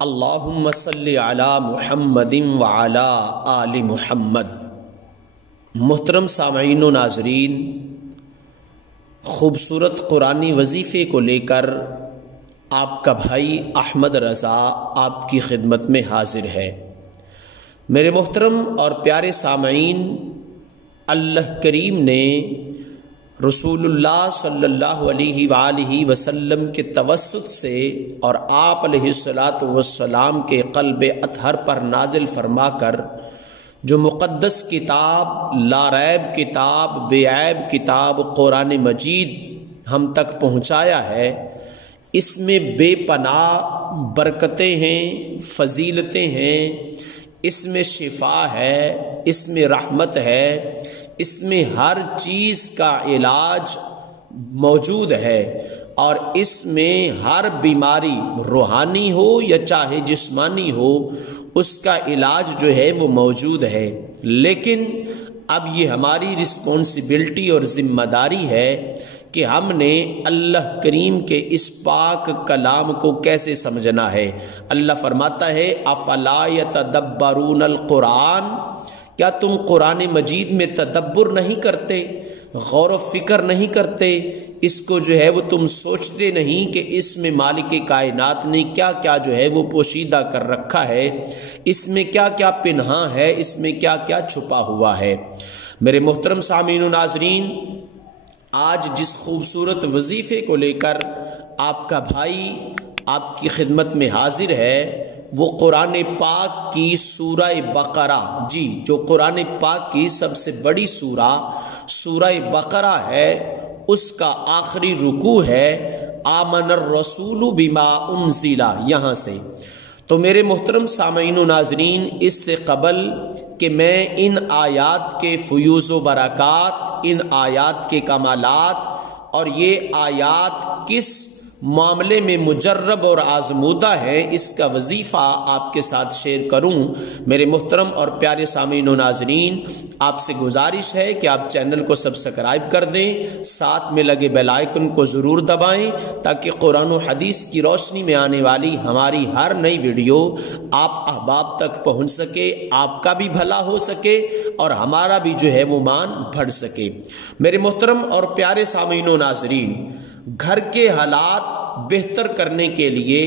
اللہم صلی علی محمد وعلی آل محمد۔ محترم سامعین و ناظرین، خوبصورت قرآنی وظیفے کو لے کر آپ کا بھائی احمد رضا آپ کی خدمت میں حاضر ہے۔ میرے محترم اور پیارے سامعین، اللہ کریم نے رسول اللہ صلی اللہ علیہ وآلہ وسلم کے توسط سے اور آپ علیہ الصلاۃ والسلام کے قلب اطہر پر نازل فرما کر جو مقدس کتاب، لا ریب کتاب، بے عیب کتاب قرآن مجید ہم تک پہنچایا ہے، اس میں بے پناہ برکتیں ہیں، فضیلتیں ہیں، اس میں شفا ہے، اس میں رحمت ہے، اس میں ہر چیز کا علاج موجود ہے، اور اس میں ہر بیماری روحانی ہو یا چاہے جسمانی ہو اس کا علاج جو ہے وہ موجود ہے۔ لیکن اب یہ ہماری رسپانسبلٹی اور ذمہ داری ہے کہ ہم نے اللہ کریم کے اس پاک کلام کو کیسے سمجھنا ہے۔ اللہ فرماتا ہے افلا یتدبرون القرآن، کیا تم قرآن مجید میں تدبر نہیں کرتے، غور و فکر نہیں کرتے، اس کو جو ہے وہ تم سوچتے نہیں کہ اس میں مالک کائنات نے کیا کیا جو ہے وہ پوشیدہ کر رکھا ہے، اس میں کیا کیا پنہاں ہے، اس میں کیا کیا چھپا ہوا ہے۔ میرے محترم سامعین و ناظرین، آج جس خوبصورت وظیفے کو لے کر آپ کا بھائی آپ کی خدمت میں حاضر ہے وہ قرآن پاک کی سورہ بقرہ، جو قرآن پاک کی سب سے بڑی سورہ بقرہ ہے، اس کا آخری رکوع ہے آمن الرسول بما انزل، یہاں سے۔ تو میرے محترم سامعین و ناظرین، اس سے قبل کہ میں ان آیات کے فیوز و برکات، ان آیات کے کمالات اور یہ آیات کس معاملے میں مجرب اور آزمودہ ہے، اس کا وظیفہ آپ کے ساتھ شیئر کروں، میرے محترم اور پیارے سامعین و ناظرین آپ سے گزارش ہے کہ آپ چینل کو سبسکرائب کر دیں، ساتھ میں لگے بیل آئیکن کو ضرور دبائیں تاکہ قرآن و حدیث کی روشنی میں آنے والی ہماری ہر نئی ویڈیو آپ احباب تک پہنچ سکے، آپ کا بھی بھلا ہو سکے اور ہمارا بھی جو ہے وہ مان بڑھ سکے۔ میرے محترم اور پیارے سامعین و ناظرین، گھر کے حالات بہتر کرنے کے لیے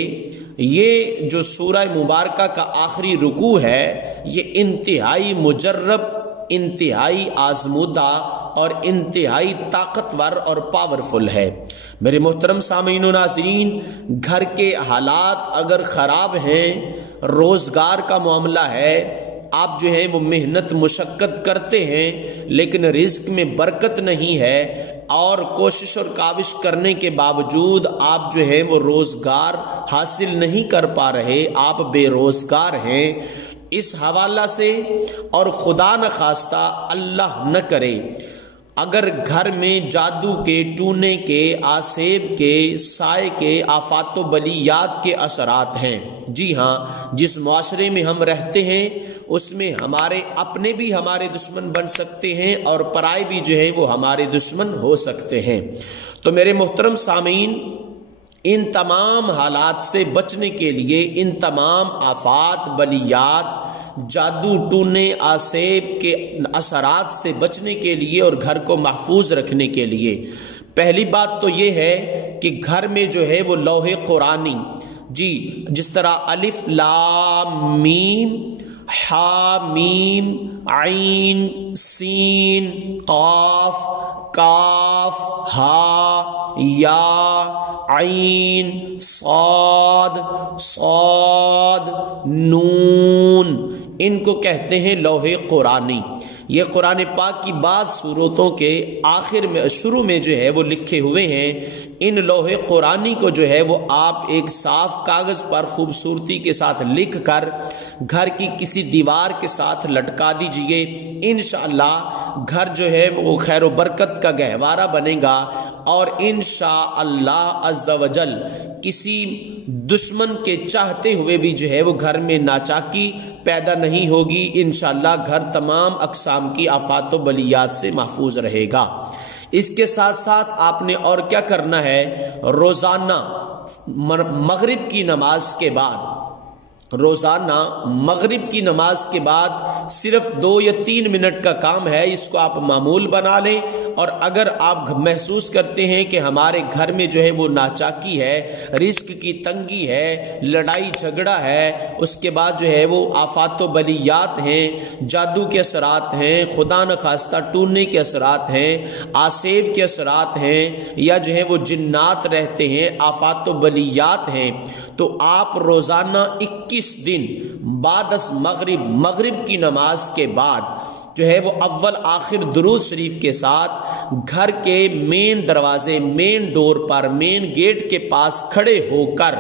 یہ جو سورہ مبارکہ کا آخری رکوع ہے یہ انتہائی مجرب، انتہائی آزمودہ اور انتہائی طاقتور اور پاورفل ہے۔ میرے محترم سامعین و ناظرین، گھر کے حالات اگر خراب ہیں، روزگار کا معاملہ ہے، آپ جو ہیں وہ محنت مشقت کرتے ہیں لیکن رزق میں برکت نہیں ہے، اور کوشش اور کاوش کرنے کے باوجود آپ جو ہیں وہ روزگار حاصل نہیں کر پا رہے، آپ بے روزگار ہیں، اس حوالہ سے، اور خدا نخواستہ اللہ نہ کرے اگر گھر میں جادو کے، ٹونے کے، آسیب کے، سائے کے، آفات و بلیات کے اثرات ہیں۔ جی ہاں، جس معاشرے میں ہم رہتے ہیں اس میں ہمارے اپنے بھی ہمارے دشمن بن سکتے ہیں اور پرائے بھی جو ہیں وہ ہمارے دشمن ہو سکتے ہیں۔ تو میرے محترم سامعین، ان تمام حالات سے بچنے کے لیے، ان تمام آفات، بلیات، جادو ٹونے، آسیب کے اثرات سے بچنے کے لیے اور گھر کو محفوظ رکھنے کے لیے پہلی بات تو یہ ہے کہ گھر میں جو ہے وہ لوح قرآنی، جس طرح الف لام میم، حا میم، عین، سین، قاف، کاف، ہا، یا، عین، صاد، نون، ان کو کہتے ہیں لوح قرآنی۔ یہ قرآن پاک کی بعض سورتوں کے آخر میں، شروع میں جو ہے وہ لکھے ہوئے ہیں۔ ان لوح قرآنی کو جو ہے وہ آپ ایک صاف کاغذ پر خوبصورتی کے ساتھ لکھ کر گھر کی کسی دیوار کے ساتھ لٹکا دیجئے، انشاءاللہ گھر جو ہے وہ خیر و برکت کا گہوارہ بنے گا، اور انشاءاللہ عز و جل کسی دشمن کے چاہتے ہوئے بھی جو ہے وہ گھر میں ناچاکی پیدا نہیں ہوگی، انشاءاللہ گھر تمام اقسام کی آفات و بلیات سے محفوظ رہے گا۔ اس کے ساتھ ساتھ آپ نے اور کیا کرنا ہے، روزانہ مغرب کی نماز کے بعد روزانہ مغرب کی نماز کے بعد صرف 2 یا 3 منٹ کا کام ہے، اس کو آپ معمول بنا لیں۔ اور اگر آپ محسوس کرتے ہیں کہ ہمارے گھر میں جو ہے وہ ناچاکی ہے، رزق کی تنگی ہے، لڑائی جھگڑا ہے، اس کے بعد جو ہے وہ آفات و بلیات ہیں، جادو کے اثرات ہیں، خدا نخواستہ ٹوٹنے کے اثرات ہیں، آسیب کے اثرات ہیں، یا جو ہے وہ جنات رہتے ہیں، آفات و بلیات ہیں، تو آپ روزانہ 21 دن بعد از مغرب کی نماز کے بعد جو ہے وہ اول آخر درود شریف کے ساتھ گھر کے مین دروازے، مین ڈور پر، مین گیٹ کے پاس کھڑے ہو کر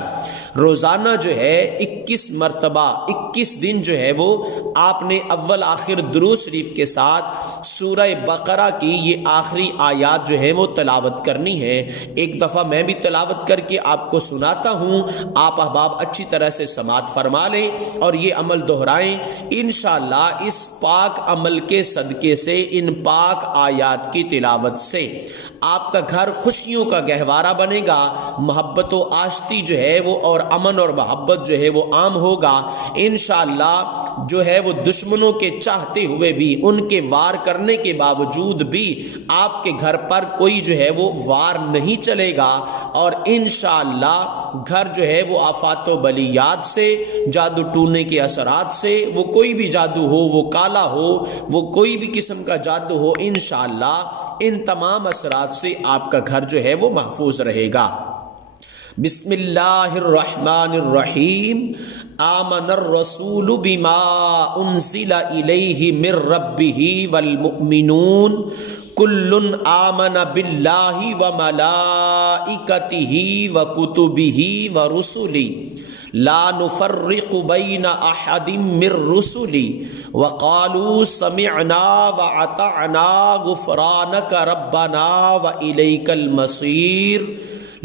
روزانہ جو ہے 21 مرتبہ 21 دن جو ہے وہ آپ نے اول آخر درود شریف کے ساتھ سورہ بقرہ کی یہ آخری آیات جو ہے وہ تلاوت کرنی ہے۔ ایک دفعہ میں بھی تلاوت کر کے آپ کو سناتا ہوں، آپ احباب اچھی طرح سے سماعت فرما لیں اور یہ عمل دہرائیں۔ انشاءاللہ اس پاک عمل کے صدقے سے، ان پاک آیات کی تلاوت سے آپ کا گھر خوشیوں کا گہوارہ بنے گا، محبت و آشتی جو ہے وہ اور امن اور محبت جو ہے وہ عام ہوگا۔ انشاءاللہ جو ہے وہ دشمنوں کے چاہتے ہوئے بھی، ان کے وار کرنے کے باوجود بھی آپ کے گھر پر کوئی جو ہے وہ وار نہیں چلے گا، اور انشاءاللہ گھر جو ہے وہ آفات و بلیات سے، جادو ٹونے کے اثرات سے، وہ کوئی بھی جادو ہو، وہ کالا ہو، وہ کوئی بھی قسم کا جادو ہو، انشاءاللہ ان تمام اثرات سے آپ کا گھر جو ہے وہ محفوظ رہے گا۔ بسم اللہ الرحمن الرحیم۔ آمن الرسول بما انزل الیہ من ربہ والمؤمنون کل آمن باللہ وملائکتہ وکتبہ ورسلہ لا نفرق بین احد من رسلہ وقالوا سمعنا واطعنا غفرانک ربنا والیک المصیر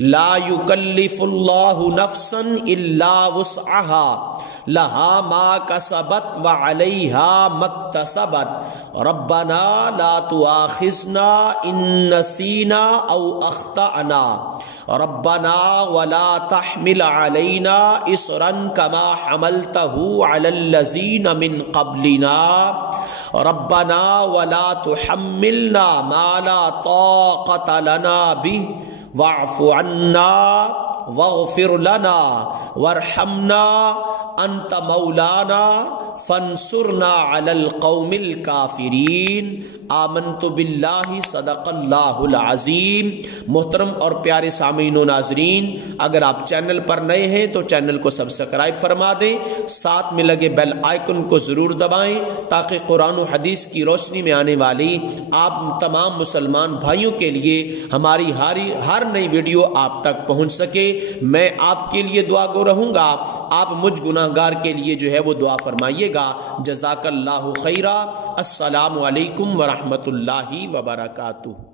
لا يكلف الله نفسا الا وسعها لها ما كسبت وعليها ما اكتسبت ربنا لا تؤاخذنا ان نسينا او اخطأنا ربنا ولا تحمل علينا اصرا كما حملته على الذين من قبلنا ربنا ولا تحملنا ما لا طاقة لنا به واعف عنا واغفر لنا وارحمنا انت مولانا فانصرنا علی القوم الکافرین۔ آمنت باللہ صدق اللہ العظیم۔ محترم اور پیارے سامعین و ناظرین، اگر آپ چینل پر نئے ہیں تو چینل کو سبسکرائب فرما دیں، ساتھ میں لگے بیل آئیکن کو ضرور دبائیں تاکہ قرآن و حدیث کی روشنی میں آنے والی آپ تمام مسلمان بھائیوں کے لیے ہماری ہر نئی ویڈیو آپ تک پہنچ سکے۔ میں آپ کے لیے دعا گو رہوں گا، آپ مجھ گناہگار کے لیے جو ہے وہ دعا فرمائیے گا۔ جزاک اللہ خیرا۔ السلام علیکم ورحمۃ اللہ وبرکاتہ۔